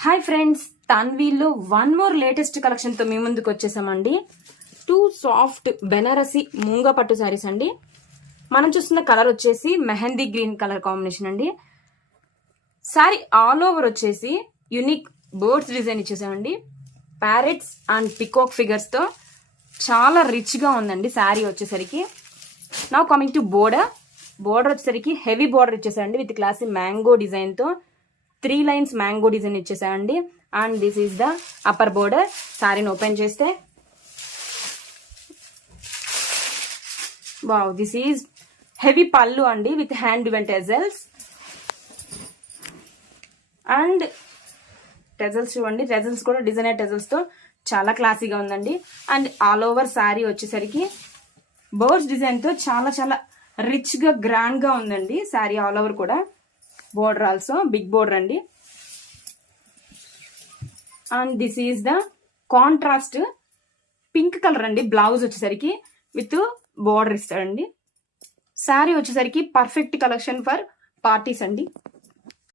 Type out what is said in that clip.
Hi friends, తన్వీలో one more latest collection తో మీ ముందుకు వచ్చేసామండి. 2 సాఫ్ట్ బెనారసి మూంగా పట్టు శారీస్ అండి. మనం చూస్తున్న కలర్ వచ్చేసి మెహందీ గ్రీన్ కలర్ కాంబినేషన్ అండి. శారీ ఆల్ ఓవర్ వచ్చేసి యూనిక్ బర్డ్స్ డిజైన్ ఇచ్చేసామండి. ప్యారెట్స్ అండ్ పికాక్ ఫిగర్స్ తో చాలా రిచ్ గా ఉందండి శారీ వచ్చేసరికి. నౌ కమింగ్ టు బోర్డర్ వచ్చేసరికి హెవీ బోర్డర్ ఇచ్చేసామండి విత్ క్లాసీ మ్యాంగో డిజైన్ తో 3 లైన్స్ మ్యాంగో డిజైన్ ఇచ్చేసామండి. And this is the upper border. శారీని ఓపెన్ చేస్తే wow, this is heavy pallu అండి with hand woven tassels. And tassels చూడండి, టెజల్స్ కూడా designer టెజల్స్ తో చాలా క్లాసీగా ఉందండి. అండ్ ఆల్ ఓవర్ శారీ వచ్చేసరికి బర్డ్స్ డిజైన్ తో చాలా చాలా రిచ్ గా గ్రాండ్ గా ఉందండి శారీ ఆల్ ఓవర్ కూడా. బోర్డర్ ఆల్సో బిగ్ బోర్డర్ అండి. And this is the contrast pink colour అండి. బ్లౌజ్ వచ్చేసరికి విత్ బోర్డర్ ఇస్తాడండి. శారీ వచ్చేసరికి పర్ఫెక్ట్ కలెక్షన్ ఫర్ పార్టీస్ అండి.